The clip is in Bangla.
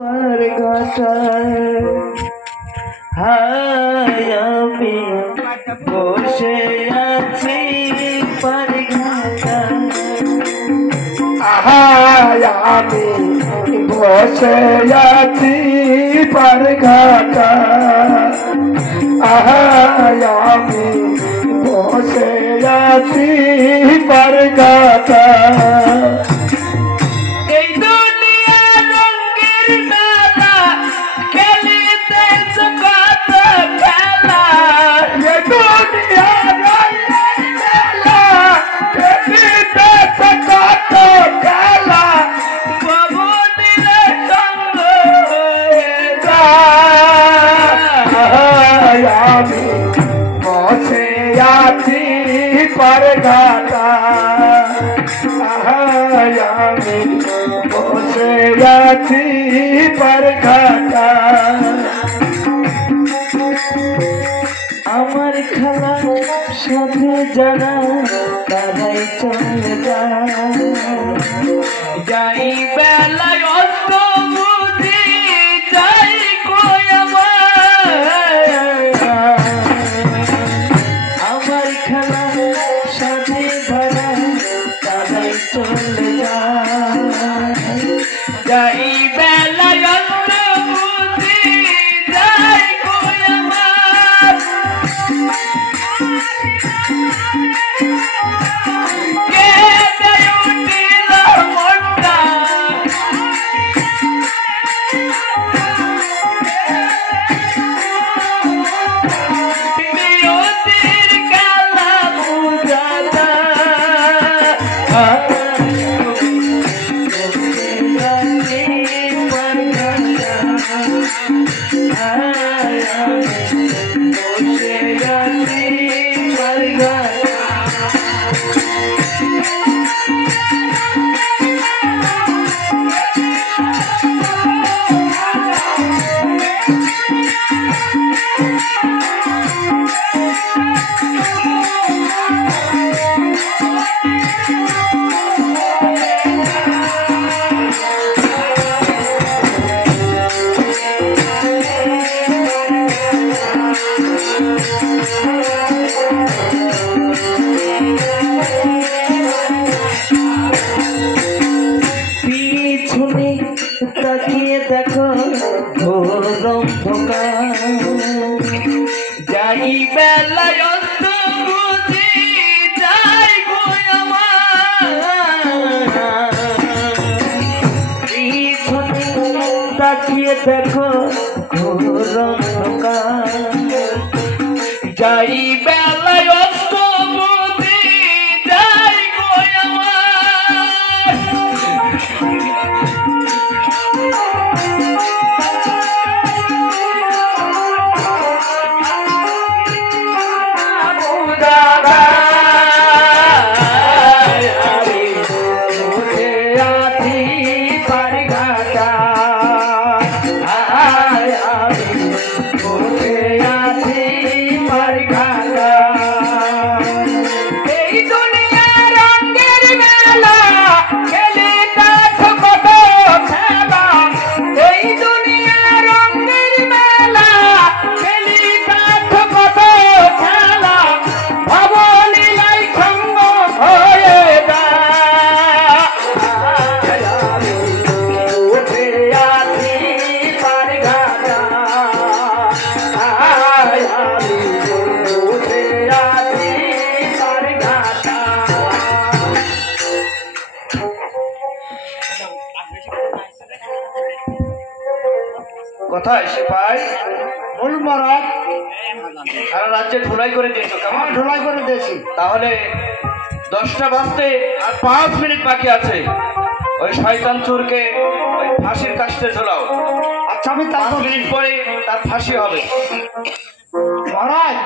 আমার ঘটায় হায় আমি বসে আছি পারঘাটায় আহায় আমি বসে আছি পারঘাটায় আহায় আমি বসে আছি পারঘাটায় এই দুনিয়া রঙের মেলা খেলিতেছ কত খেলা এই দুনিয়া রঙের মেলা খেলিতেছ কত খেলা পবনের সঙ্গ হয়ে আহায় আমি বসে আছি পারঘাটায় আহায় আমি বসে আছি পারঘাটায় আমার খেলা সাথে যারা তারাই চলে যায় যাই বেলায় অস্ত বুঝি যাই কই আমার খেলা সাথে যারা তারাই চলে যায় যাই বেলায় অস্ত বুঝি যাই কই পিছনে তাকিয়ে দেখো ঘোর অন্ধকার যাই বেলায় অস্ত বুঝি যাই গো আমার পিছনে তাকিয়ে দেখো ঘোর অন্ধকার যাই বেলায় অস্ত বুঝি যাই গো কোথায় সিপাই বল মহারাজ সারা রাজ্যে ঢোলাই করে দিয়েছো কেমন ঢোলাই করে দিয়েছি তাহলে 10টা বাজতে আর 5 মিনিট বাকি আছে ওই শয়তান চোরকে ওই ফাঁসির কাস্তে ঝোলাও আচ্ছা আমি 5 মিনিট পরে তার ফাঁসি হবে মহারাজ